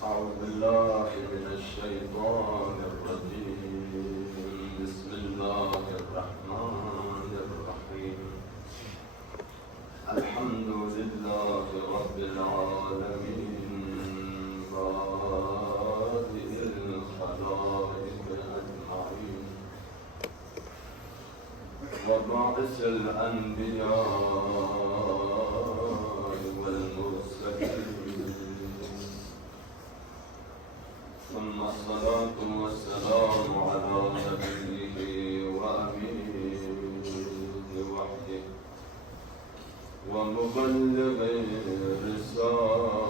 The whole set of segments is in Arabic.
أعوذ بالله من الشيطان الرجيم. بسم الله الرحمن الرحيم. الحمد لله رب العالمين بارئ الخلائق أجمعين وباعث الأنبياء والمرسلين، ثم الصلاة والسلام على نبيه وأمين وحده ومبلغ رسالته،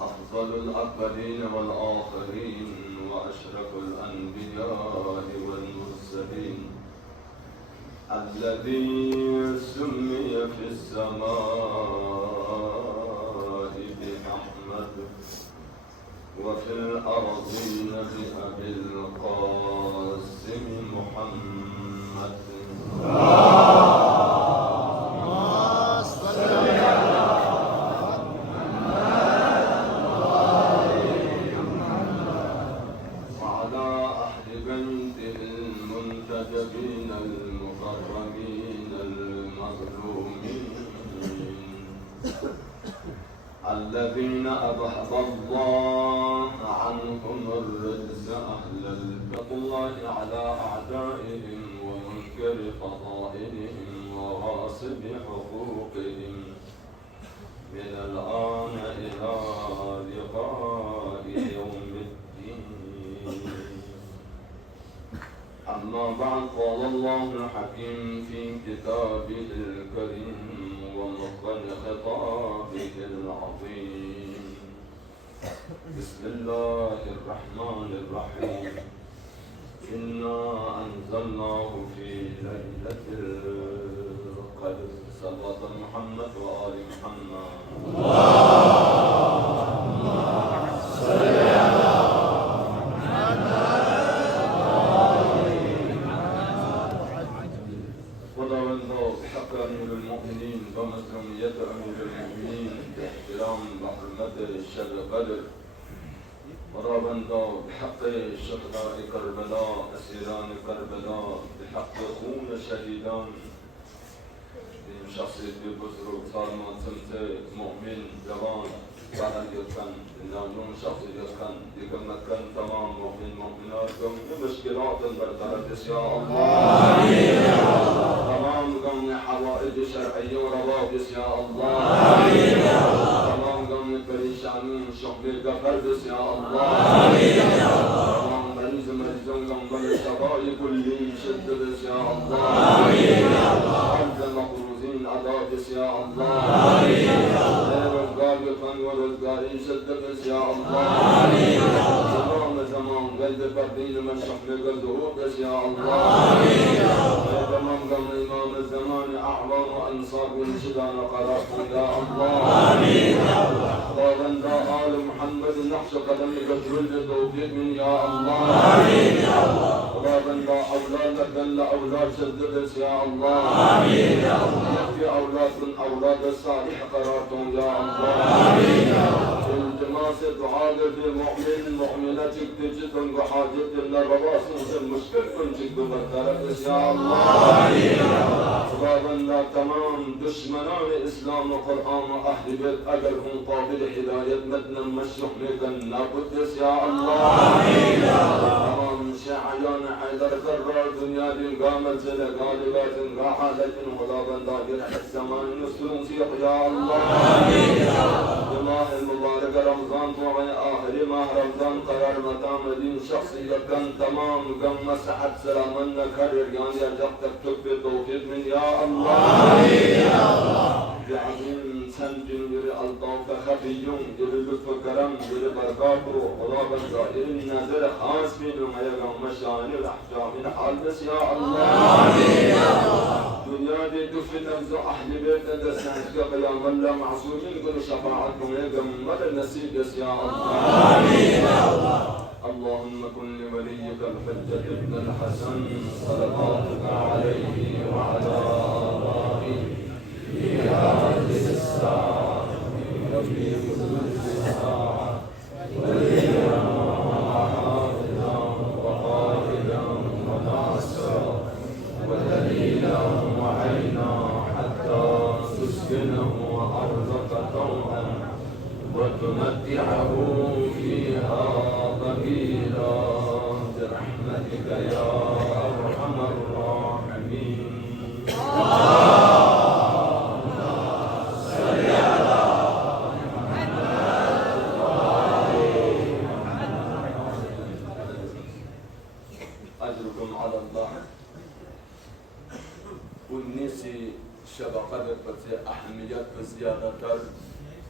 أفضل الأولين والآخرين وأشرف الأنبياء والمرسلين، الذي سمي في السماء بأحمد وفي الأرضين بأبي القاسم محمد. وعلى أهل بيته المنتجبين المكرمين المظلومين، الذين أذهب الله عنهم الرجس أهل البغي على أعدائهم ومنكر فضائلهم وغاصب حقوقهم من الآن إلى لقاء يوم الدين. أما بعد، قال الله الحكيم في كتابه الكريم ومخرج خطابه العظيم. بسم الله الرحمن الرحيم. إنا أنزلناه في ليلة القدر. صلوات محمد وآل محمد. ومسلمية أمير المؤمنين باحترام وحرمة الشر قدر، ورابندا بحق شهداء كربلاء أسيران كربلاء، بحق خون شهيدان شخصية بزرگ سالمان سمسه مؤمن جوان سهل يتكن ناجون شخصية يتكن يكمكن تمام مؤمن مؤمنات مشكلات برطرف يا الله. تمام قوم حوائج شرعية وروابط يا الله. تمام قوم پریشانون شغل قفر يا الله. تمام مریضون قوم بالشفاء كلي شد يا الله. عبد المقروزين عذاب يا الله. روزگار يكون وروزگار شد يا الله. تمام قلب بردين من شغل قلب يا الله. تمام قوم إمام الزمان أعوان وأنصار من شدان قراركم يا الله. وبندا آل محمد نقش قدم قدر التوفيق من يا الله. وبندا أولاد دل أولاد شدد يا الله. يكفي أولاد من أولاد الصالح قراركم يا الله. التماس دعاء بمؤمن مؤمنة تجد وحاجة للرواسط المشكل كنت بكرة يا الله. وبندا تمام دشمنان إسلام وقرآن وأهل بيت أجر هم قابل هداية مدنا مشروح لكن نابد يا الله. تمام شاعيان حيدر قرار دنيا دين قامل سنة غالبات راحة ولا بندا جرح السمان نسلون سيق يا الله. جماع المبارك رمضان طوعي آخر ماه رمضان قرار متام دين شخصية كان تمام قم مسحت سلامنا كرر يعني أجبتك تكبر توفيق من يا الله. بعظيم سنجن يري ألطاف خفيون يري لطف كرم يري بركاته خدا بنزائر النظر خاص بينهم يقام مشان الأحجام من حال بس يا الله. دنيا دي دفن نفس أهل بيت دسنك قيام الله معصومين كل شفاعتهم يقام مدى النسيب بس يا الله. اللهم كن لوليك الحجة ابن الحسن صلواتك عليه وعلى آبائه في هذه تسكنه أرضك طوعا وتمتعه فيها طويلا برحمتك يا أرحم الراحمين. أجركم على الله. والنسي شبقات بس أهميات بزيادة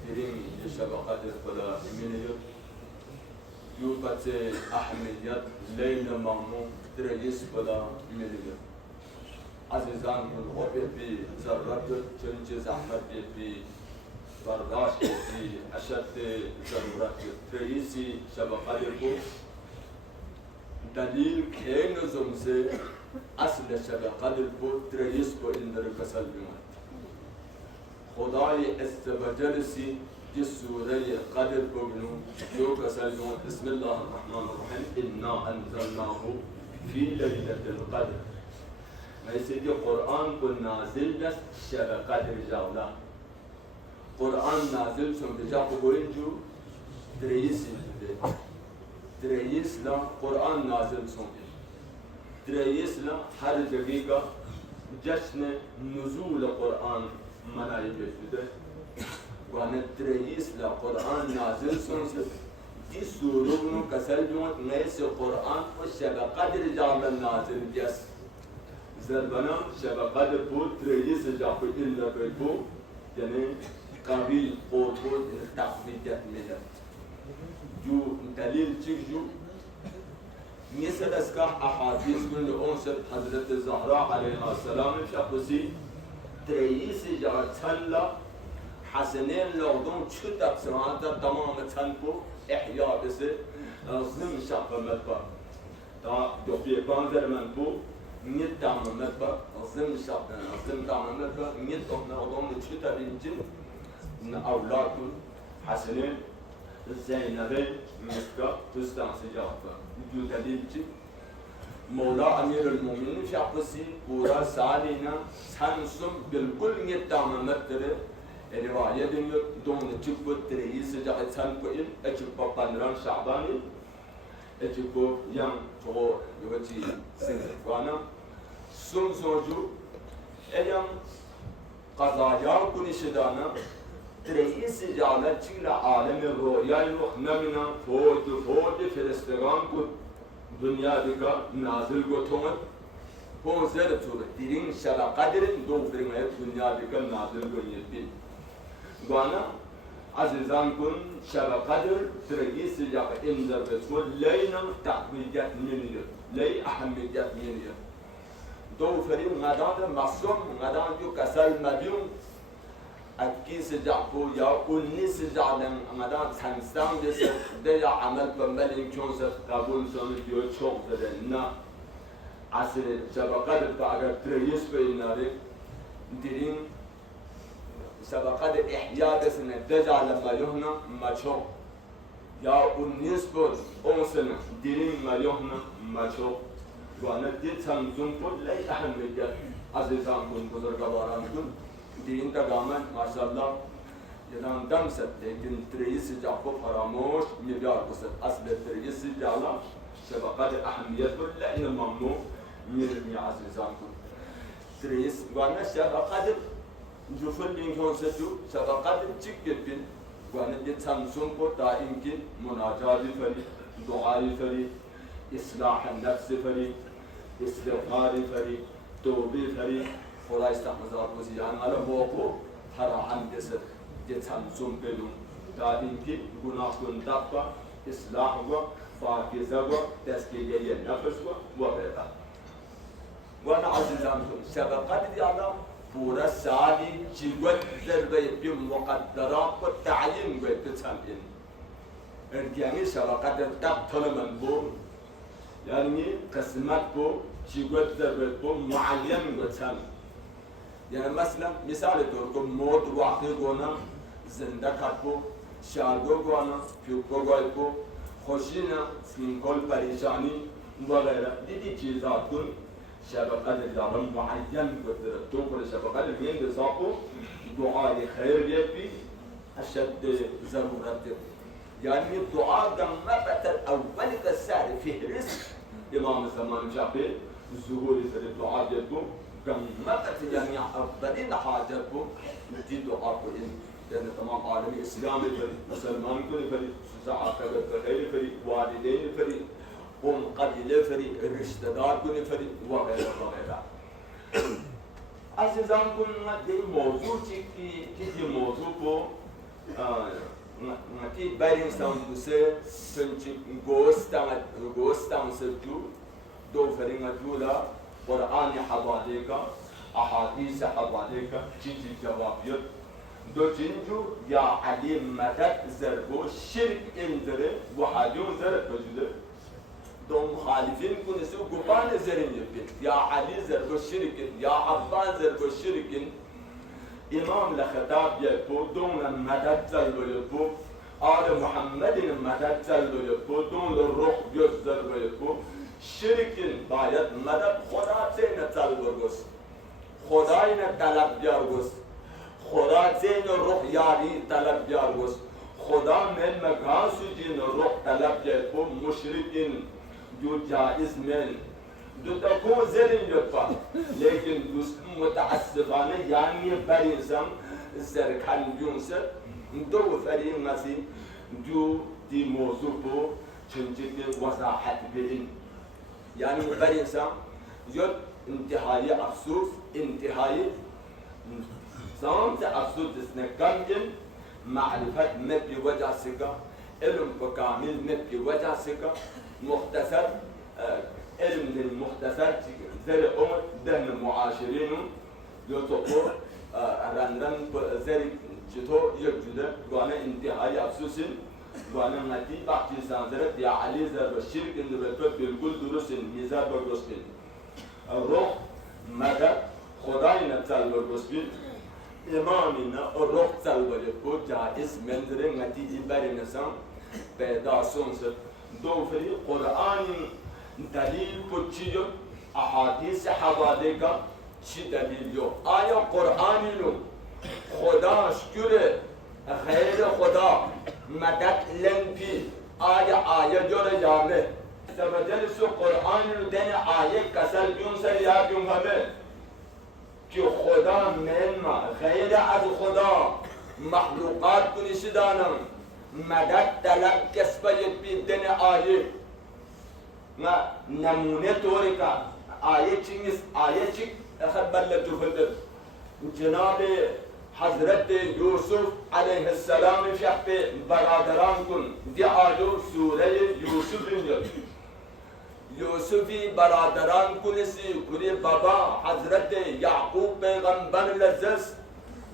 ترين شبقات بلا مليون يوبت أهميات ليل مامون تريس بلا مليون. عزيزان الغرب في ذرات تنجز أحمد في برداشت في أشد ضرورات تريسي شبقات بو دليل كين زمزي أصل شبقات بو تريس بو إندر كسلمات خداي استبجلسي دي سورة قدر بغنو جو كسلمات بسم الله الرحمن الرحيم إنا أنزلناه في ليلة القدر. ما يسيدي قرآن كن نازل بس شبقات رجاولا قرآن نازل سن رجاو بورنجو تريس لا قرآن نازل سن تريس لا هر دقيقة جشن نزول قرآن مناي بيجوده وانا تريس لا قرآن نازل سن دي سورة كسلجون نيس قرآن وشبقات رجال نازل بس زربنا شبقات بو تريس جاكو إلا بيبو يعني قابل قوتو التقويدات ملا جو دليل تيجو مثل اسكا احاديث من انصر حضرت الزهراء عليها السلام شخصي تريس جار تلا حسنين لغدون تشتت سمعت تمام تنبو احياء بس ضمن شعب مدبر تا دوبي بانزر منبو نيت دام مدبر ضمن شعب ضمن دام مدبر نيت لغدون تشتت بنجن ان اولادكم حسنين زينبين مسكا تستانسي جاوبا جو دليل مولا امير المؤمنين في عقصي ورا سالينا سانسم بالكل نتام متر روايه دنيا دون تشوف تريس جاء سانكوين اتشوف بانران شعباني اتشوف يام تو يوتي سنوانا سم زوجو ايام قضايا كوني شدانا تريس جعلت تشيل عالم الرؤيا نمنا فوت فلسطين كو دنيا بك نازل قطومت هو زرت دين شلا قدر دو فرما دنيا بك نازل قنيتي وانا عزيزان كن شلا قدر تريس جعل انذر بسول لينا تقويدات منير لي اهميات منير دو فريم غدان مصوم غدان جو كسل مديون أكيس جعبو يا أنيس جعلم أمدان سانستان بس ده عمل بملين كونسر قبول سامي ديو شوق زدنا عصر شبكات بعد تريس بيناري دين شبكات إحياء بس ندجع لما يهنا ما شوق يا أنيس بود أنسنا دين ما يهنا ما شوق وانا ديت سامزون بود لا أهمية عزيزان كن بزرگ باران كن دين تقامن ما شاء الله يدان دم ست لكن تريس جعبو فراموش مليار قصد أصل تريس جعلا شبقات أهمية ولا إن الممنوع ميرمي عزيزانكم تريس وانا شبقات جوفل لينكون ستو شبقات تشكت بين وانا دي تسامسون بو دائم كن مناجاة فري دعاء فري إصلاح النفس فري استغفار فري توبة فري خدا استحمزات وزيان على موقو هرا عن جسد جتسامسون بدون دائم كن گناهون دفع إصلاح و فاكزة و تسكيلية النفس وغيرها وانا عزيزانكم سبقات دي على پورا سالي جيوت ذربي بمقدرات والتعليم بتسامين ارجعني سبقات تقتل من بو يعني قسمت بو جيوت ذربي بو معين بتسامين يعني مثلا مثال دوركم موت واقعي قونا زنده كتبو شارگو قونا فيوكو قويبو خوشينا سنكول پریشانی وغيرها دي چیزات کن شبقات الجارم معين قدر تو كل شبقات المين بصاقو دعاء خير يبي أشد ضرورة. يعني الدعاء قمة الأول كسار في رزق إمام الزمان جابر الظهور في الدعاء يبو قمة يعني أفضلين حاجتكم دي دعاءكم لأن تمام عالم الإسلام الفريق مسلمان كل فريق ساعة خير فريق والدين فريق قبيلة فريق رشتدار كل فريق وغيره وغيره. عزیزان كنا دي موضوع كي موضوع كو نتي بارين سام دوسه سنتي غوستان سجو دو فرينا دولا قرآن حواليك أحاديث حواليك جيجي جوابيت دو جنجو يا عليم مدد زربو شرك اندره وحاديون زرب بجده دو مخالفين كنسو قبان زرين يبين يا علي زرب الشرك يا عبان زرب الشرك إمام لخطاب يبو دون المدد زرب يبو آل محمد المدد زرب يبو دون الروح زرب يبو شرك باید مدد خدا زين زرب يبو خداين طلب يارغوس خدا زين الروح ياري طلب يارغوس خدا من مغاسو جين الروح طلب يبو مشركين جو جائز من دو تكون زرين يبقى لكن دوست متعصبانه يعني بريزم زركان يونسر دو فريق مسي جو دي موضوع بو چنجد وضاحت بين يعني بريزم يد انتهاي افسوس انتهاي سامت افسوس اسنكان معرفة مبي وجه سكا علم بكامل مبي وجه سكا مختصر علم المختصر زي أمر دهن المعاشرين يطلقوا راندن زي جتو يجوده وانا انتهاء أفسوسين وانا نتي بعدي سانزرت يا علي زر الشرك إنه بتوب بالكل درس ميزان برجسين الروح مدى خداي نتسال برجسين إمامنا الروح تسال برجسين جائز منزرين نتي إبرة نسام بيدا سونسر دو فريق قرآن دليل كتشيو أحاديث حواليك شي دليل يو آية قرآن يو خدا شكر غير خدا مدد لنبي آية جور يامه سبجل سو قرآن يو دين آية كسر بيون سر يا بيون همه كي خدا من ما غير از خدا مخلوقات كنشي دانم مدد طلب کسب یکی دن آیه ما نمونه طوری که آیه چیز آیه چی خبر لطفت جناب حضرت یوسف علیه السلام شخص برادران کن دی آیه سوره یوسف میاد یوسفی برادران کنسی کلی بابا حضرت یعقوب پیغمبر لذت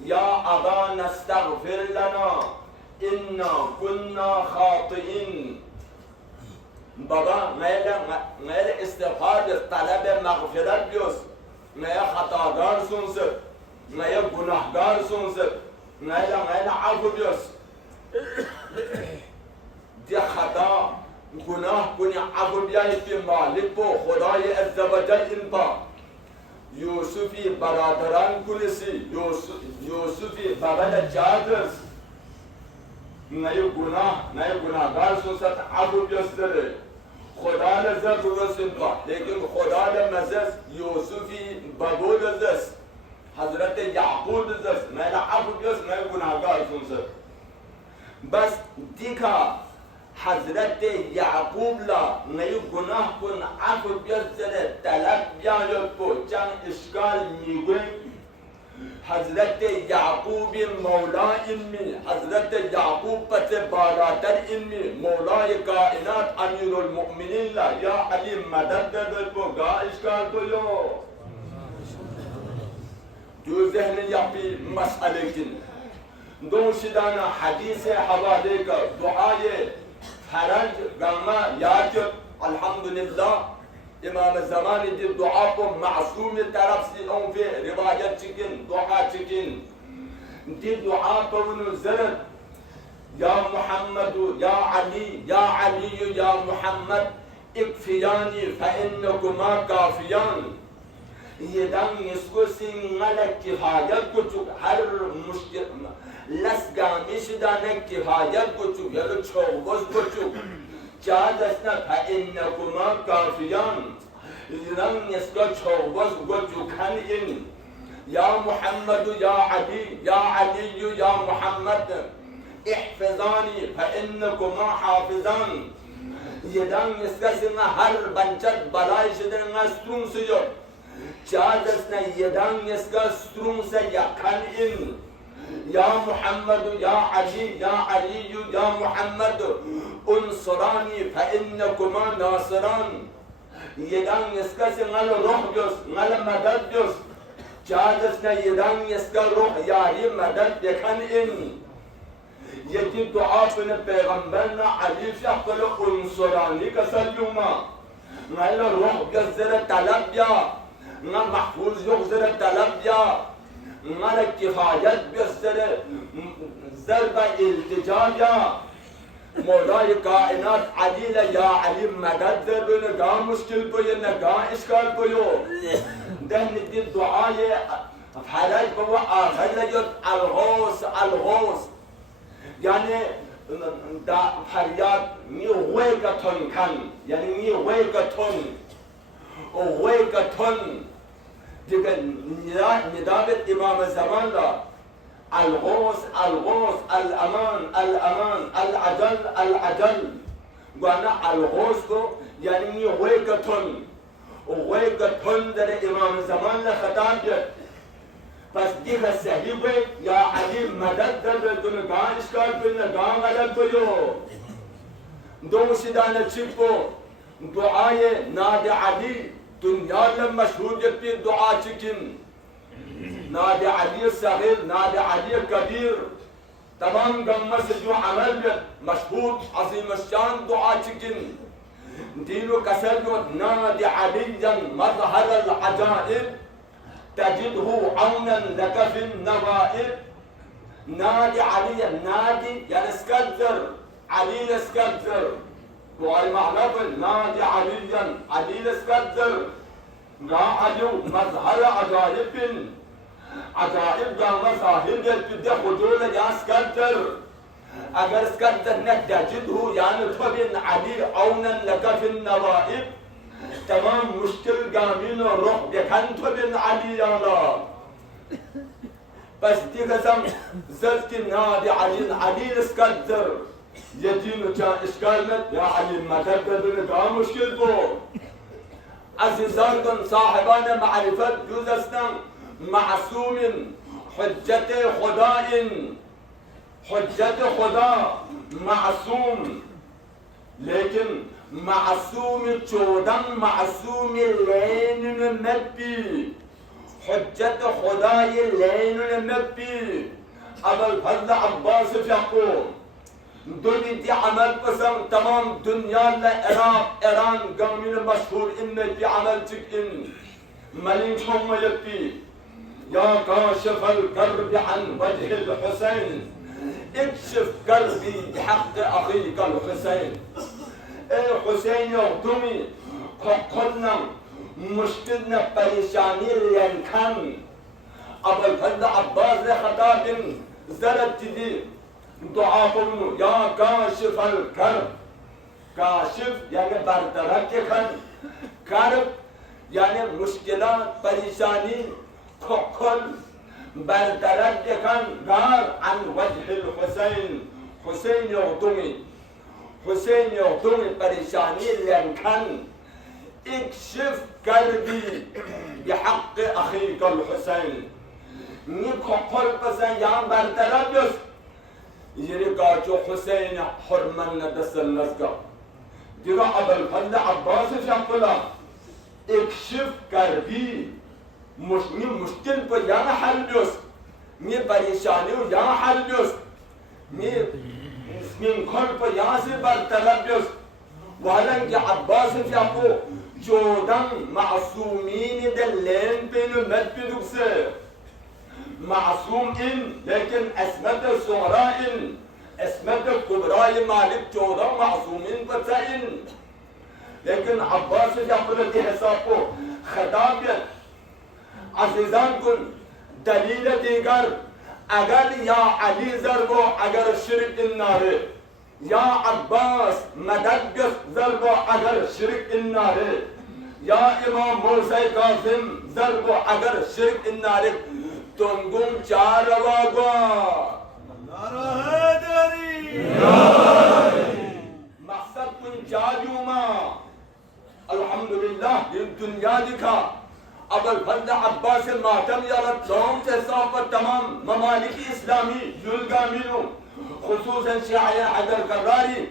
یا ابا نستغفر لنا إنا كنا خاطئين بابا ميل استغفار طلب مغفرت بيوس ميل خطاگار سونسر ميل گناهگار سونسر ميل عفو بيوس دي خطا گناه کنی عفو بیایی که مالک بو خدای عزوجل این با یوسفی برادران کنسی یوسفی بابا جادرس نای گناهگار سوسات عفو بیستره خدا لذت رسید با لیکن خدا لمزز یوسفی بابو لذت حضرت یعقوب لذت نای عفو بیست نای گناهگار سوسات بس دیکا حضرت یعقوب لا نای گناه کن عفو بیستره طلب بیاید کو چند اشکال میگوی حضرت یعقوب مولا علمی حضرت یعقوب پس بالاتر علمی مولای کائنات امیر المؤمنین لا یا علی مدد دل کو گا اشکال تو یو دو ذهن یقی مسئله کن دو شدانا حدیث حواله کا دعای فرنج گاما یاد الحمدللہ امام زمانی دی دعا کو معصوم طرف سے اون پہ روایت چکن دعا چکن دی دعا کو نزلت یا محمد یا علی یا محمد اکفیانی فإنکما کافیان یدم یسکوسی ملک کفایت کچو هر مشکل لسگامی شدانه کفایت کچو یلو چوگوز کچو چاد اسنا فإنکما کافیان یدم یسکو چوگوز کچو کن این یا محمد یا علی یا علی یا محمد احفظانی فإنکما حافظان یدم یسکوسی هر بنچت بلای شدن استون سیو چادسنا یدم یسکا سترون سے یکن این یا محمد یا علی یا علی یا محمد انصرانی فإنکما ناصران یدم یسکا سے نل روح جس نل مدد جس چادسنا یدم یسکا روح یاری مدد یکن این یکی دعا پن پیغمبرنا علی شخصل انصرانی کسلیوما نل روح جس زر طلب یا نا محفوظ يغزر التلبيا نا الكفايات بيسر زرب التجايا مولاي كائنات عليلة يا عليم مدد زرب نقا مشكل بيو نقا إشكال بيو ده ندي الدعاء فحلاج بيو آخر لجد الغوث الغوث يعني دا فرياد مي ويكتون كان يعني مي ويكتون وويكتون دیگر ندابت امام زمان را الغوث الغوث الامان الامان العجل العجل گوانا الغوث کو یعنی وويكتون در امام زمان را خطاب جد پس دیگر صحیح بے یا علی مدد در دنگان اشکال پر نگان غلط بیو دوشدان چکو دعای ناد علی دنیا لم مشهور جبتي دعاء چكن نادي علي الصغير نادي علي الكبير تمام قمس جو عمل جد مشهور عظيم الشان دعاء چكن دينو كسر نادي عليا مظهر العجائب تجده عونا لك في النوائب نادي علي نادي يعني اسكدر علي اسكدر وعلى معنى نادي عليا علي اسكدر نا عليو مظهر عجائب عجائب دا مظاهر جد خدول يا اسكدر اگر اسكدر نتجده يعني تبين علي عونا لك في النوائب تمام مشكل قامين الروح بكن تبين علي يا الله بس دي قسم زلت نادي علي اسكدر يدين كان إشكالنا يا علي مدد بدنا مشكل بو عزيزان صاحبان معرفة جوزسنا معصوم حجة خداء حجة خدا معصوم لكن معصوم چودن معصوم لين نبي حجة خداي لين نبي أبا الفضل عباس يقول دنی دی عمل قسم تمام دنیا لعراق ایران قامین مشهور إن في عمل تكن ملين شوم يبي يا كاشف الكرب عن وجه الحسين اكشف كربي بحق أخيك الحسين ايه حسين يغدمي قلنا مشكلنا بريشاني لينكن أبو الفضل عباس خطاب زرت دي دعا کنو یا کاشف الکرب کاشف یعنی برطرف کن کرب یعنی مشکلات پریشانی کل برطرف کن غار عن وجه الحسین حسین یغدومی پریشانی لنکن اکشف کربی بحق اخیک الحسین نی کل پسن یا برطرف جست يرقى جو حسين حرمنا دس النسقة ديرا أبو الفضل عباس شاقلا اكشف كربي مشكل پر يانا حل جس مي پریشانی و يانا حل جس مي من كل پر يانا سے برطرف جس وحالانکہ عباس شاقو جودن معصومين دلين بين مد بدوكسه معصوم إن لكن اسمت الصغراء إن اسمت الكبراء مالك جودا معصومين بتاين لكن عباس يقول لك حسابه خدابية عزیزان کن دلیل دیگر اگر یا علی ضربو اگر شرک الناره یا عباس مدد ضربو اگر شرک الناره یا امام موسی کاظم ضربو اگر شرک الناره تنگم چار رواگو ناره داری مقصد کن جاجوما الحمدللہ یہ دنیا دکھا ابوالفضل عباس ماتم یالت لوم سے صافت تمام ممالک اسلامی یلگامینو خصوصا شیعہ حیدر کراری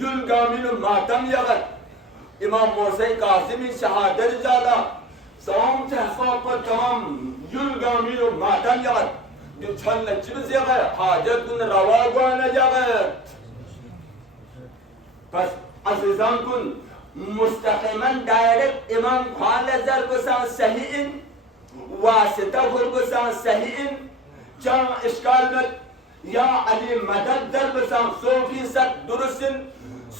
یلگامینو ماتم یالت امام موسی کاظمی شہادر جالا لوم سے صافت تمام یلگامینو ماتم یالت جو چھل نچب زیغه حاجت کن رواگوان جاگت پس عزیزان کن مستقیما دایرکت امام خوان ضربسان صحیحین واسطه غربسان صحیحین جان اشکال مد یا علی مدد ضربسان 100% درستین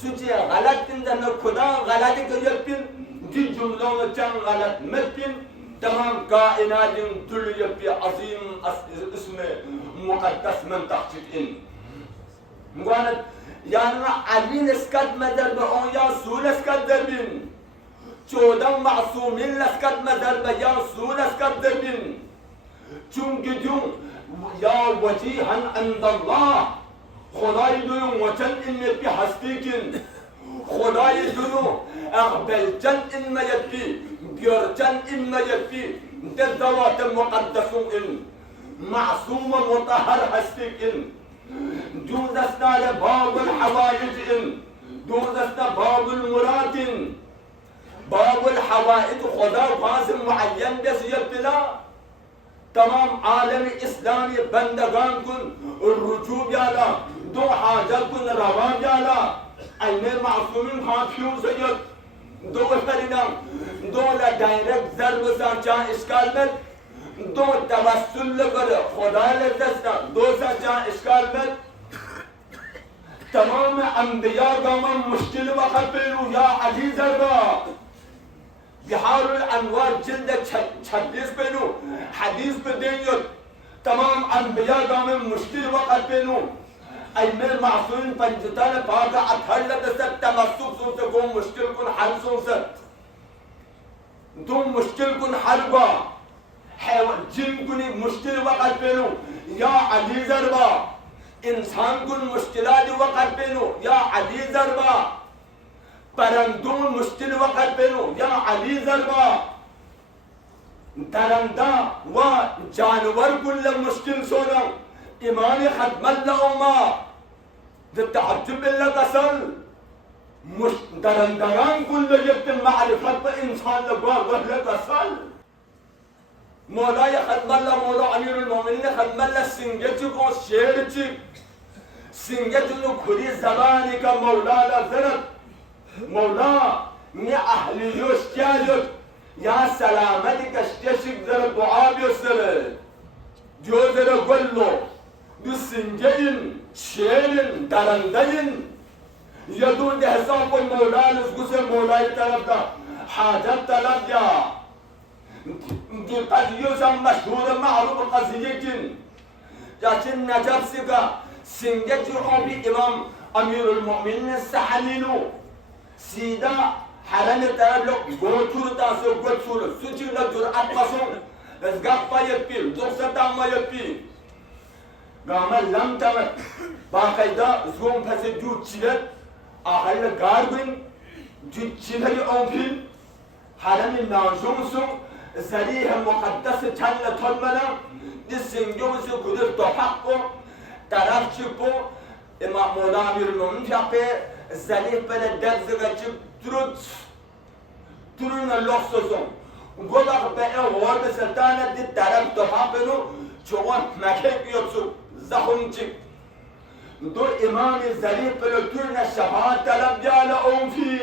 سوچی غلطین زن خدا غلطی کریپین دی جملوں چان غلط مدپین تمام کائناتین دلیپی عظیم اسم مقدس من تحقیقین مگواند یعنی علی نسکت مدر به اون یا سو نسکت در بین 14 معصومین نسکت مدر به یا سو نسکت در بین چون گدیون یا وجیها عند الله خدای دویون وچن این پی هستی کن خدای دویون اقبلچن این میتی بیارچن این میتی دزوات مقدسون این معصوم مطهر هستی کن دوزسنا لباب الحوائج دوزسنا باب المراد باب الحوائج خدا فاصل معین بس یبتلا تمام عالم اسلامی بندگان کن الرجوع یالا دو حاجت کن روان یالا این معصومین خاکیون سید دو فرینام دو لدائرک ضرب سانچان اشکال مد دو توسل کر خدا لدستا دو سانچان اشکال مد تمام انبیاء گاما مشکل وقت پیرو یا علی ضربا بحار الانوار جلد 26 پیرو حدیث پہ دینیت تمام انبیاء گاما مشکل وقت پیرو ایمیر معصومین پنجتان پاکا اتھر لدست تمسک سن سے گو مشکل کن حل سن ست دو مشکل کن حل با جن کنی مشکل وقت پیرو یا علی ضربا انسان کن مشکلات وقت پینو یا علی ضربا پرندون مشکل وقت پینو یا علی ضربا درندہ و جانور کل مشکل سونا امام ختم اللہ اوما تعجب اللہ قسل درندران کل جبت معرفت پر انسان لگوا غلط قسل مولا ختم اللہ مولا امیر المومنین ختم اللہ سنگے چکو شیر چک سنگے چکو کھری زبانی کا مولا لذرت مولا می اہلیوش کیا جت یا سلامتی کشتشک ذرا دعا بیستر جو ذرا گلو دو سنگین شیرین درندین یدون ده حساب کوئی مولا لزگو سے مولا طرف دا حاجت طلب جا جو قضیوں سے مشہور معروف قضیے کن جاچن نجب سکا سنگت جو بھی امام امیر المؤمنین سحنینو سیدھا حرم طرف لوگ گوچور تاسو گوچور سوچی لگ جرعت قصون از گفتا یپی درستا ما یپی گامل لم تمت باقیدہ زوم پس جو چیلت آخر گارگوین جو چیلت اونپین حرم نانشون سون زریح مقدس چند طلبنا دی سنگیو سے قدر توحق کو طرف چپو امام مولا امیر المومنین شاپے زریح پہلے درد زگا چپ ترون اللہ سوزن گودا پہلے غور بسلطانت دی طرف توحق پہلو چوان مکہ پیوچو زخم چپ دو امام زریح پہلو ترون شفاعت طلب جالا اون فی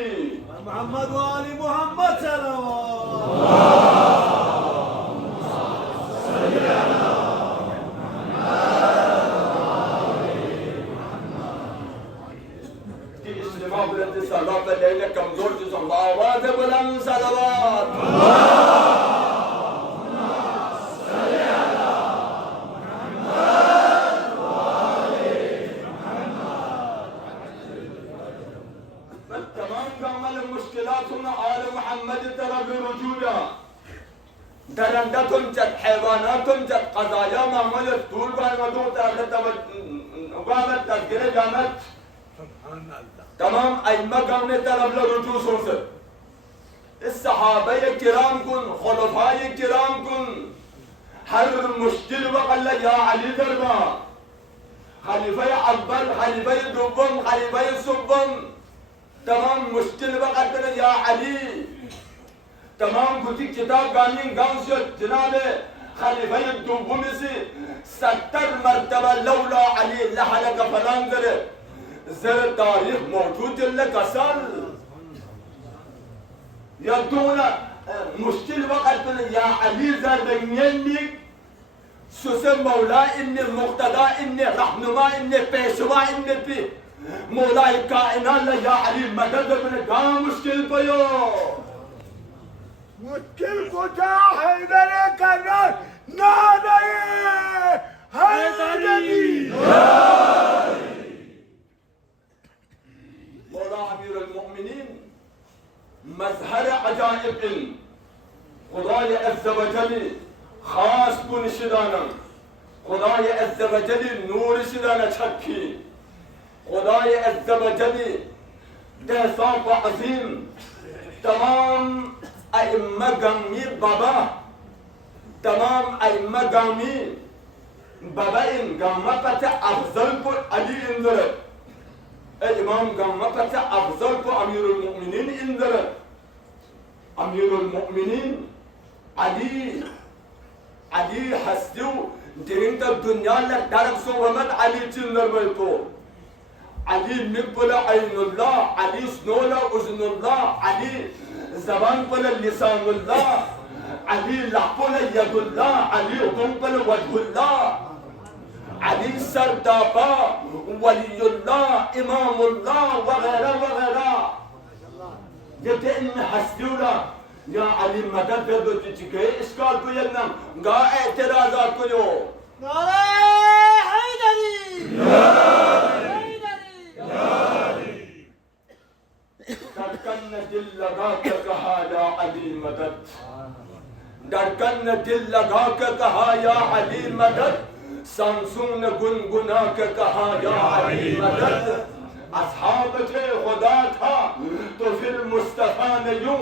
محمد و آل محمد صلوات بلند صلوات لیلہ کمزور چیزوں آواز بلند صلوات زاناتم جد قضايا معمول طول بان ودو تذکر جامد تمام ائمہ گامنے طرف رجوع سوسر الصحابہ کرام کن خلفاء کرام کن ہر مشکل وقت یا علی دربا خلیفہ اکبر خلیفہ دوم خلیفہ سوم تمام مشکل وقت یا علی تمام کچھ کتاب گانی گاؤں سے جناب خلیفہ دوم سے 70 مرتبہ لولا علی لحلق فلان کرے زر تاریخ موجود لك اصل يدونا مشكل وقت يا علي زر بنيني سوسم مولا اني مقتدى اني رهنما اني پیشوا اني بي مولا الكائنات يا علي مدد من قام مشكل بيو مشكل کجا حیدر کرار نانه حیدری مولا امیر المؤمنین مظهر عجائب خدای عزوجل خاص کن شدانم خدای عزوجل نور شدانه چکی خدای عزوجل دهساق و عظیم تمام ائمه گامی بابا تمام ائمه گامی بابا این گامه پت افضل کو علی اندره امام گامه پت افضل کو امیر المؤمنین اندره امیر المؤمنین علی هستیو درینت دنیا لدرک سو ومد علی چندر بیتو علی مقبل عین الله علی سنولا اذن الله علی زبان پر لسان الله علی لحظل ید الله علی قنبل وجه الله علی سردابا ولی الله امام الله وغیرہ وغیرہ جبتے ان ہستیولا یا علی مدد دو چکے اشکال کو یکنم گا اعتراضات کو جو نعرہ حیدری دھڑکن دل لگا کے کہا یا علی مدد دھڑکن دل لگا کے کہا یا علی مدد سامسون نے گنگنا کے کہا یا علی مدد اصحاب تھے خدا تھا تو پھر مصطفیٰ نے یوں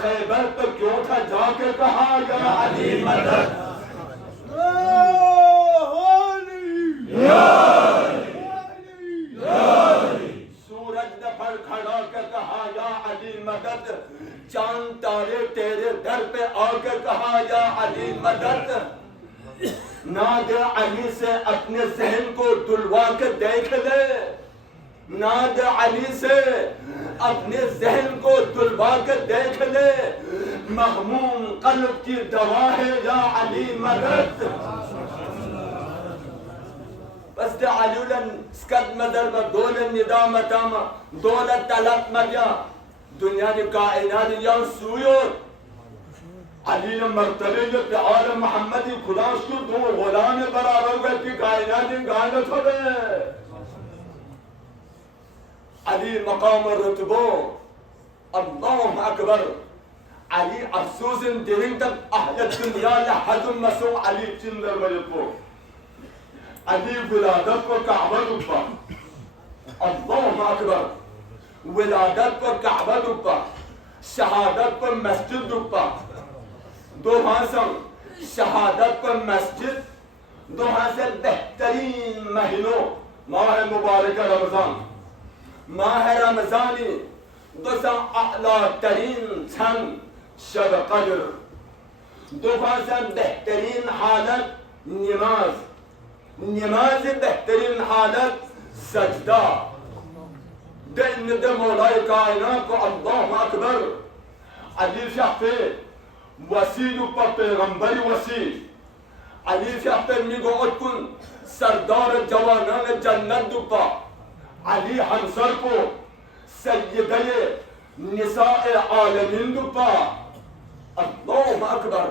خیبر پہ کیوں تھا جا کے کہا یا علی مدد سورج نے پھڑ کھڑا کے کہا یا علی مدد چاند تارے تیرے در پہ آ کے کہا یا علی مدد ناد علی سے اپنے ذہن کو دلوا کے دیکھ لے ناد علی سے اپنے ذہن کو دلوا کے دیکھ لے مغموم قلب کی دوا ہے یا علی مدد بس دے علیولن سکت مدر با دولن ندام تاما دولت طلب مدیا دنیا دی کائنات یا سویور علی نے مرتبے جو کہ عالم محمدی خداش کو دو غلام برابر گئے کہ کائنات گانت ہو گئے علی مقام الرتبو اللہ اکبر علی افسوس درین تک اہل دنیا لحد مسو علی چندر ملکو علی ولادت کو کعبہ دبا اللہ اکبر ولادت کو کعبہ دبا شہادت کو مسجد دبا دو ہاں شہادت کو مسجد دو ہاں سے بہترین مہینوں ماہ مبارکہ رمضان ماہ رمضانی دو سا اعلیٰ ترین چھن شب قدر دو ہاں سے بہترین حالت نماز بہترین حالت سجدہ دن دے مولا کائنات کو اللہ اکبر علی شاہتے وسیع پر پیغمبری وسیع علی شاہتے میگو اتکن سردار جوانان جنت دپا علی حنصر کو سیدہ نساء عالمین دپا اللہ اکبر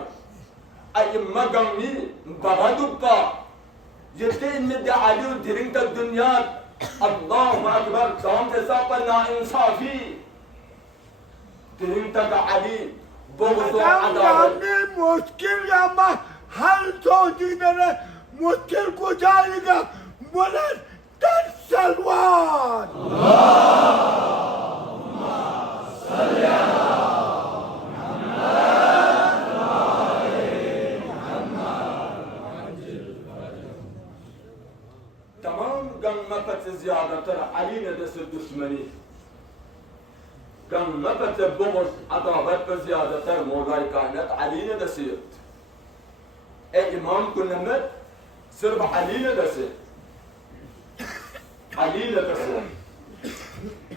ائمہ گمی بابا دپا جتے ان میں دے علی و دھرنگ تک دنیا اللہ اکبر کام جیسا پر نا انصافی دھرنگ تک علی بغض و عداوت مشکل یا हर सऊदी में मुश्किल गुजारेगा बुलंद तर सलवार तमाम गंगमत ज्यादातर अली ने दस दुश्मनी गंगमत बुग़्ज़ अदावत पर ज्यादातर मौलाए कायनात अली ने दसियत ए इमाम को नमत सिर्फ अली ने दसे अली ने दसे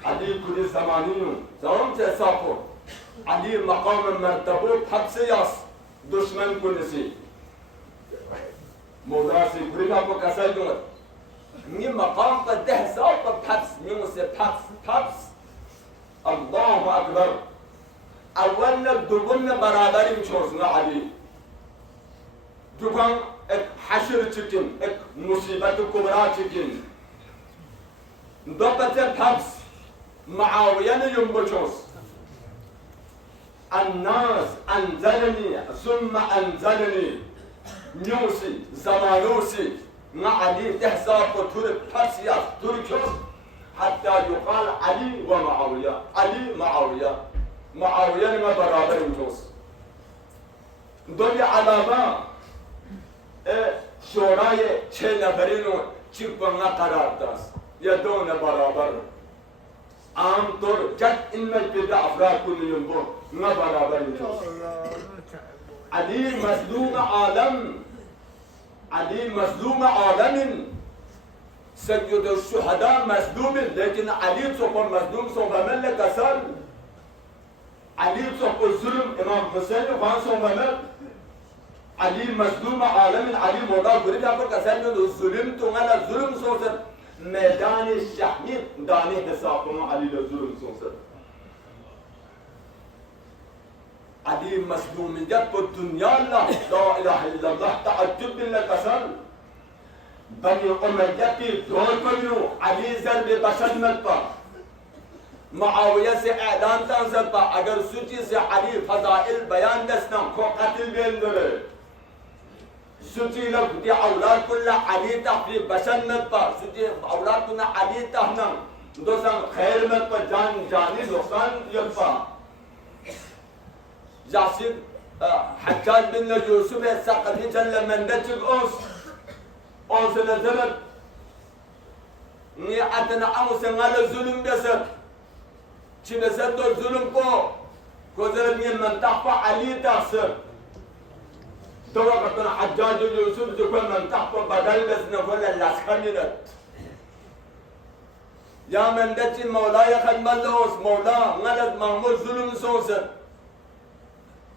अली कुल ज़मानियों ज़माम से साफ़ो अली मकाम मर्तबो फत से यास दुश्मन को नसी मौला से गुरिया को कसर दूँ नि मकाम पर दहसा पर फत्स न्यू से फत्स अल्लाह अकबर अव्वल न दुगुन न बराबरी छोड़ ना अली दुगुन एक हशर चिकिन एक मुसीबत कुबरा चिकिन दो पते फत्स माविया ने युम्बचोस अन्नास अंजलनी सुम्मा अंजलनी न्यूसी ज़मानूसी ना अली तहसा को थोड़े फसिया थोड़े क्यों हत्या युकाल अली व माविया अली माविया माविया ने बराबर उठोस दो ये अलावा शोरा ये छह नफरिनों चिपंगा करार दास ये दो न बराबर आम तौर जब इनमें पैदा अफराद को नियम वो न बराबर उठोस अली मज़लूम आलम अली मज़लूम आलमिन सय्यद शुहदा मज़लूम लेकिन अली तो को मज़लूम सो बमल कसर अली तो को जुल्म इमाम हुसैन खान सो बमल अली मज़लूम आलमिन अली मौला गुरिदा पर कसर में जुल्म तो वाला जुल्म सोचर मैदान शहीद दाने हिसाब में अली ला जुल्म सोचर अली मज़लूमियत को दुनिया ला इलाहा इल्लल्लाह तअज्जुब बिल्ला कसर बनी उमैया की दौर पर यूं अली ज़र्ब बशर मत पर मुआविया से ऐलान ताज़त पर अगर सूची से अली फज़ाइल बयान दस्ना को कत्ल बेंदरे सूची लोग दिया औलाद कुल्ला अली तफ़री बशर मत पर सूची औलाद कुल्ला अली तहना दोस्तों खैर मत पर जानी नुकसान यक पर जासिद हज्जाज बिन यूसुफ सक़फ़ी चल मंदचिक ओस नजरत ni atana amusa ngala zulum besat chine sato zulum ko zarat ni mantafa ali tasir dawa katana hajjaj yusuf jo ko mantafa badal besna wala laskamirat ya mandati mawla ya khadmalos mawla ngala mahmud zulum sosat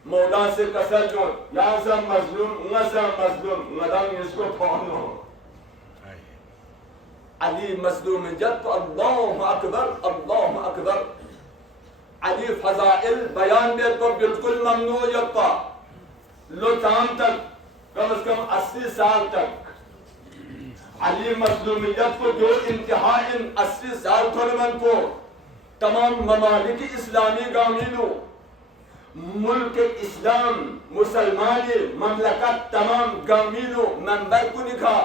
मौला से कसर जो यहाँ से मजलूम मदन इसको पढ़ो अली मजलूम जब अल्लाह अकबर अली फजाइल बयान दे तो बिल्कुल ममनू यत्ता लो शाम तक कम से कम 80 साल तक अली मजलूमियत को जो इंतहा इन 80 साल थोड़े को तमाम ममालिक इस्लामी गामीनों मुल्क इस्लाम मुसलमानी ममलकत तमाम गामीनों मंबर को लिखा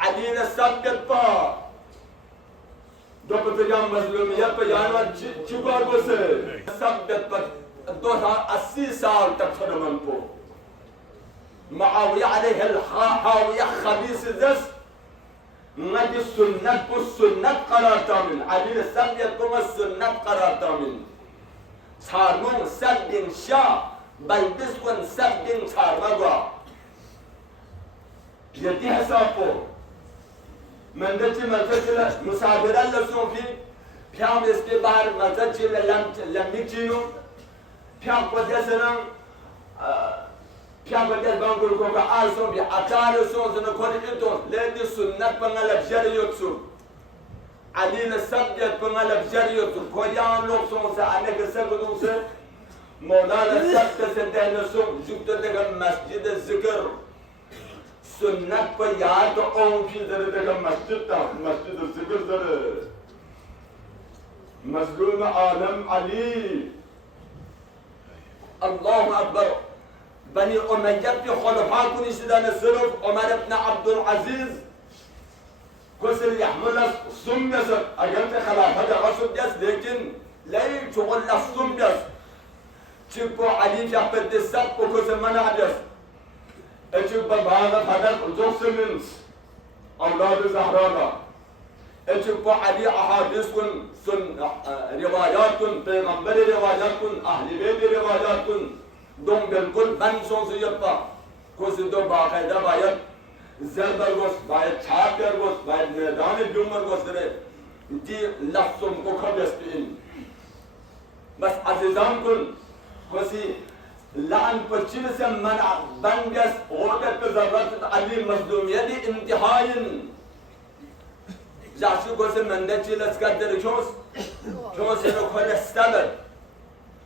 अली ने सब्यत पा दो पतया मजलूमियत पर जानवर चुकार को से सब्यत पर 2080 साल तक फरमान को मुआविया अलैहि खबीस दस नजी सुन्नत को सुन्नत करार तामिन अली ने सब्यत को सुन्नत करार तामिन सारमों सब्दिन शाह बल्बिस कौन सब्दिन सारमगवा यदि हिसाब को मंदची मस्जिद मुसाफिर लसों की फ्याम इसके बाहर मस्जिद लंबी चीनों फ्याम को जैसे ना फ्याम को जैसे बांगुल को का आसों भी अचार सों से न कोई इतो लेकिन सुन्नत पंगल जरियों सु अली ने सब्यत पंगल जरियों सु कोयान लोग सों से आने के सबूतों से मौला ने सब्त से देने सु जुट देगा मस्जिद जिक्र सुन्नत पर याद तो ओम की जरूरत है मस्जिद जिक्र जरूरत मज़लूम आलम अली अल्लाह अकबर بني أمية خلفاء كن يشدان السلف عمر بن عبد العزيز كسر يحمل السميس أجنت خلافة رسول جس لكن لا يشغل السميس تشبو علي جابت السب وكسر منع جس تشبو بعض هذا الجوسمنس أولاد زهراء تشبو علي أحاديث كن سن روايات كن پیغمبر روايات كن أهل بيت روايات كن دون بالکل بند سونسو یپا کوسی دو باقاعده باید زربر گوش باید چاپ در گوش باید میدان جمر گوش داره دی لفظم کو خبست این بس عزیزان کن کوسی لعن پچین سے منع بنگس غوبت پر ضرورت علی مظلومیت انتهاین جاشو کوسی منده چی لسکت در چوس رو کل استبر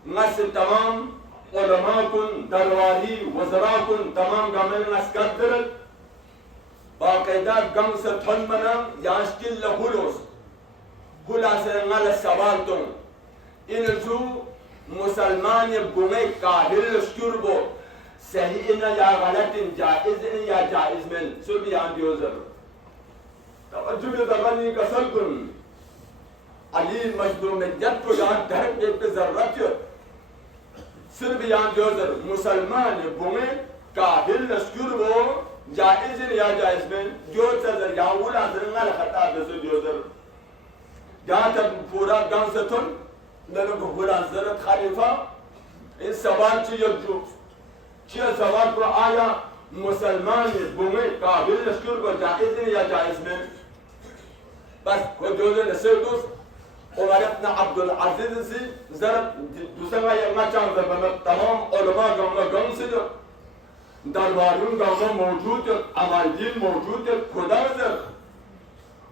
مصر تمام علماء كن درواهي وزراء كن تمام قامل نسكتر باقيدار قم ستحن منا ياشكل لهولوس هولا سنغال السبالتون إنجو مسلمان يبقومي كاهل الشكربو صحيحنا يا غلط جائزنا يا جائز من سبيان ديوزر توجه دغني كسل كن علي مجدوم جد کو جان درک ایک ضرورت صرف یان جوزر مسلمان بومے کاہل نشکر وہ جائز یا جائز میں جو چیزر یا اولا زرنگا لخطا بسو جوزر جہاں تک پورا گام سے تن لنو کو اولا زرت خلیفہ اس سوال چی یکجو چی سوال کو آیا مسلمان بومے کاہل نشکر کو جائز یا جائز میں بس کو جوزر نسل دوست عمر بن عبد العزيز سي زرت دوسنا يما چان زبنا تمام علماء گام سے دربارون گام موجود عمالین موجود خدا زر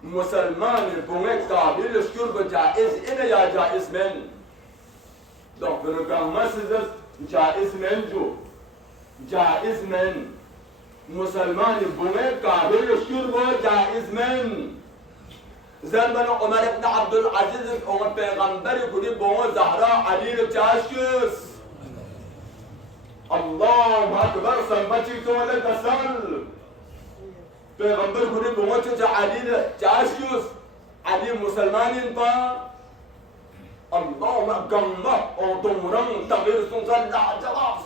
مسلمان بومے قابل شکر کو جائز ان یا جائز من donc le gam سے جائز من جو جائز من مسلمان بومے قابل شکر کو جائز من زمان عمر بن عبد العزيز عمر پیغمبر خودی بو زهرا علی رو چاشکس الله اکبر سنبچی تو له دسل پیغمبر خودی بو چ علی رو چاشکس علی مسلمانین پا الله اکبر او دمرن تغیر سنسل لا جواب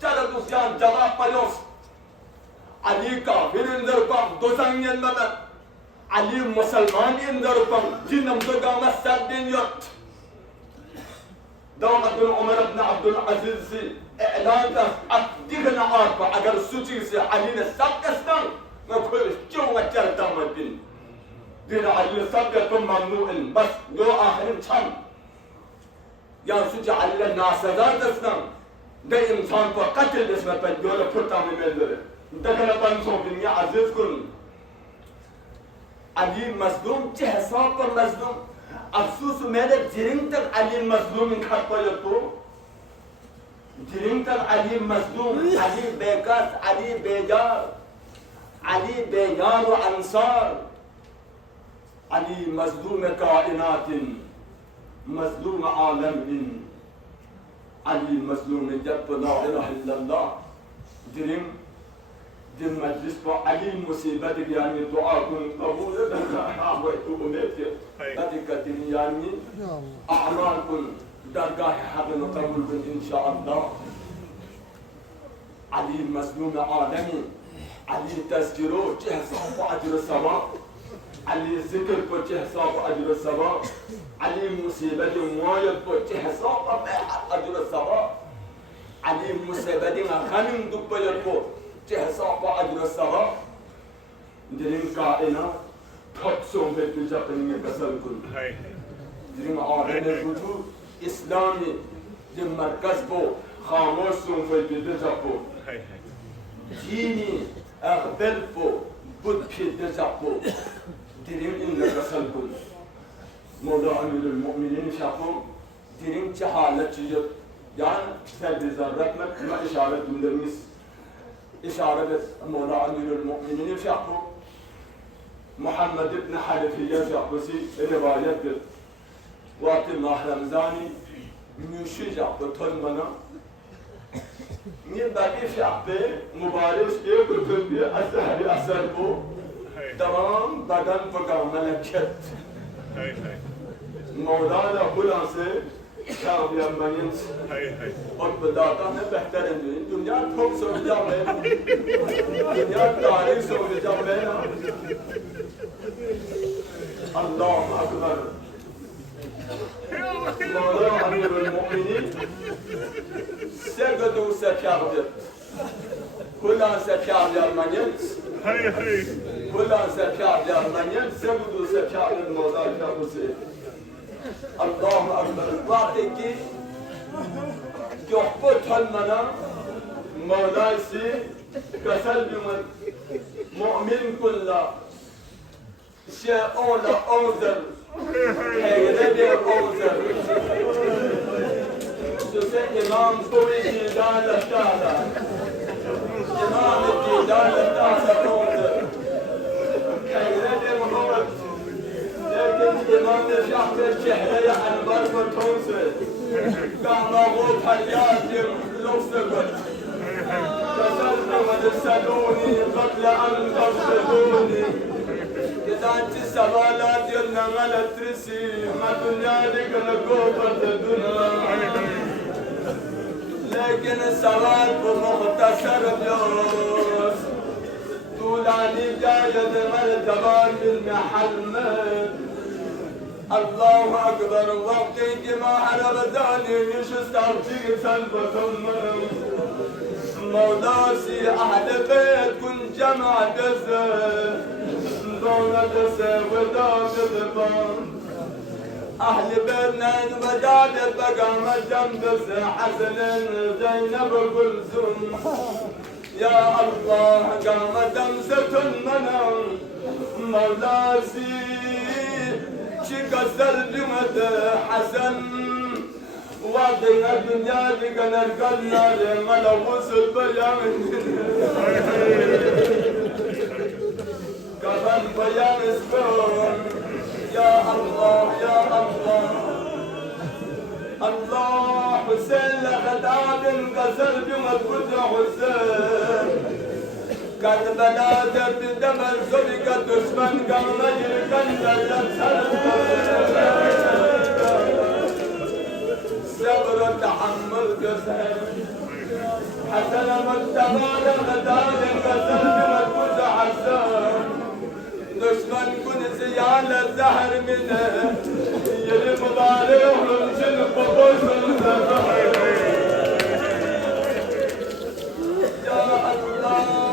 چل دوسیان جواب پایوس علی کافرین در پا دوسنگین بمن علي مسلمان اندر پم جنم تو گام سدين يوت دوما بن عمر بن عبد العزيز اعلان ادينا اربع اگر سوتي سي علينا سبكستان ما كل جو ما جرت مدين دين علي سبك ممنوع بس جو اخرين تام يا سوتي علي الناس ذاتنا ده انسان کو قتل اسمه بدول فرتا من مدر دخل بنصو بن عزيز كل علي مظلوم چه حساب پر مظلوم افسوس میرے جرم تک علی مظلوم انکھت پر یکو جرم تک علی مظلوم علی بیکس علی بیجار علی بیجار و انصار علی مظلوم کائنات مظلوم عالم علی مظلوم جب لا الہ الا اللہ جرم دي المجلس علي مصيبة يعني دعاءكم قبول ويتوب ميت ذلك الدين يعني أعمالكم درجة حبل قبول إن شاء الله علي مسلوم عالمي علي تذكره جهة أجر السماء علي ذكر جهة أجر السماء علي مصيبة مويد جهة أجر السماء علي مصيبة خانم دب يربو جهة أجر السماء درين كائنات تقسم بالجبن كسل كل درين عالم الوجود إسلامي درين مركز بو خاموش في الجبو ديني أغبل بو بود في الجبو درين إن كسل كل مولا أمير المؤمنين شافوا درين جهالة جيد يعني سد ذرات ما إشارة دولميس إشارة مولا أمير المؤمنين شافوا محمد بن حنفية شافوسي رواية وقت ماه رمضاني مشي شافوا تلمنا مين باقي شعبي مبارز كيف كتبي أسهل أسهلكو تمام بدن فقام ملكت مولانا خلاصة شعب يمنيت بداتا بهترین دنیا خوب سوچا میں دنیا تاریخ سوچا میں اللہ اکبر مولا امیر المؤمنین سگدو سکابت کلا سکاب یمنیت کلا سکاب یمنیت سگدو سکاب مولا کابوسی الله اکبر وقتی که يحبط المنا مولاسي كسل مؤمن كله شيء أولى أوزر هيدي أوزر سوسة إمام كوري جيدان لشالا إمام جيدان لشالا أوزر هيدي محمد لكن إمام الشعب الشهرية عن بركة تونسي كان موت حيات لوسكت كسلنا ونسألوني قبل أن تفقدوني إذا أنت سبالات يلنا ملترسي ما دنيا لك نقوبة الدنيا لكن السوال بمختصر بيوس طولاني جاية ملتبان بالمحل الله أكبر وقتك ما حرب داني مش استعطيك سلبة مولاسي أهل بيت كن جمع دسة دولة دسة ودام دبان أهل بيتنا ودام بقى مجم دسة حسن زينب كلثوم يا الله قام دمسة المنام مولاسي كسر جمد حسن وضينا الدنيا لقنا القلنا لملوث البيان كفن بيان اسبون يا الله يا الله الله حسين لخداد كسر جمد وجه حسين كان بنادر بدمر زلك دشمن قام يركن صبر تحمل كسر حسن مجتمع غدار كسر بمركوز حسن دشمن كن زيان الزهر منه يلي مبارك ومشن بقوس الزهر يا الله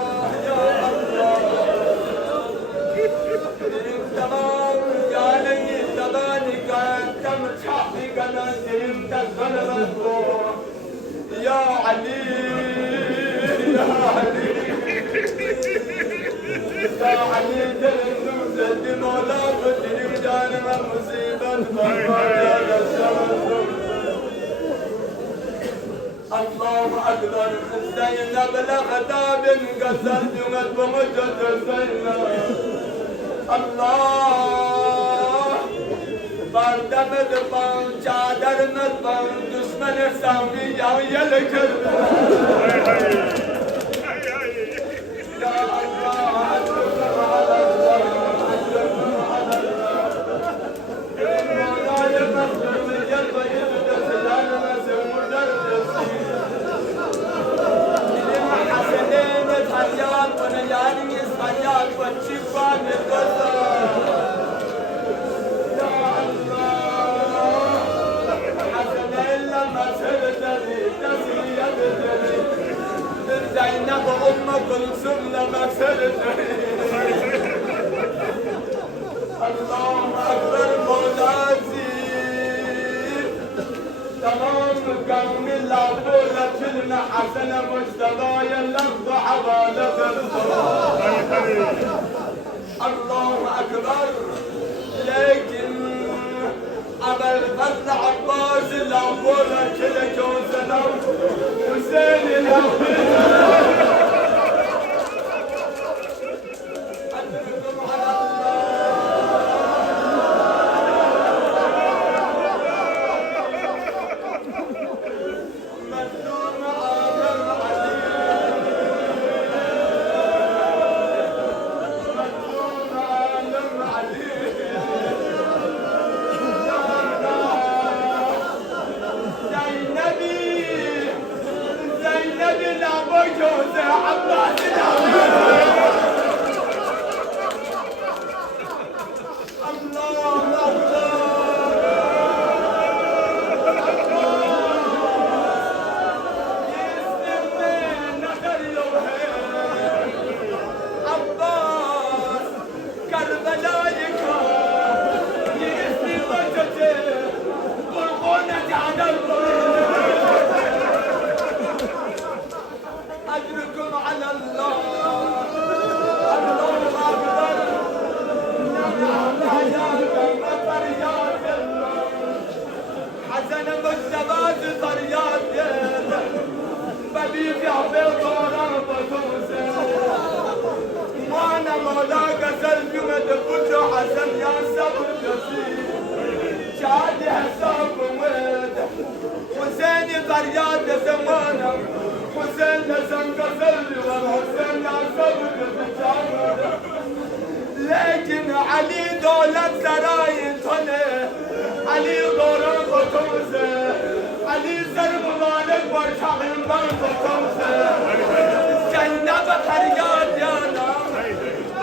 يا علي يا علي يا علي جلد مولا فتني جانب مصيبة الله أكبر زينب لخطاب قصر جمل بمجد زينب الله بردم دفن چادر مدفن دشمن سامی یا یلکر یا الله عزیزم على الله عزیزم على الله مولاي مخدوم جلب يزد سلال مسمور درجسي لما حسنين الحيات ونياني اسحيات والشفان القصر زينب أم كلثوم لما سرت الله أكبر مولاتي تمام قوم العبولة كلنا حسن مجتبى يلف حوالة الله أكبر لكن أبا الفضل عباس العبولة كل جوزنا حسين مدون عامر علي حياتك فريات حسن بالثبات فريات بديك عبيط ورابطوسه وانا مولاك سلبي مدفوت حسن يا صبر جسيم شادي حساب ومد حسيني فريات زمانه حسين لسنك سلبي والحسين يا صبر جسيم لكن علي دولة سرايتنا علي دولة قطوسة علي زر مبارك برشاحن بان قطوسة زينب فرياد يانا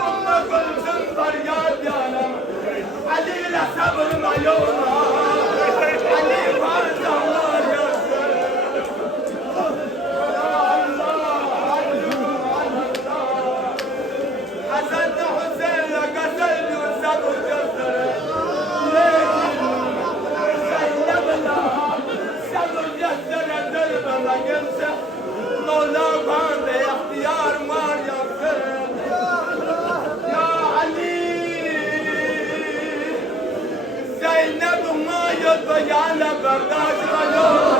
أم كلثوم فرياد يانا علي لصبر ميونا علي فارزمان ياسر حسن حسين قتل وسبر جسر صبر جسر درب ما ينسى مولاك عند اختيار ما يغفر يا علي زينب ما يطغى على برداشت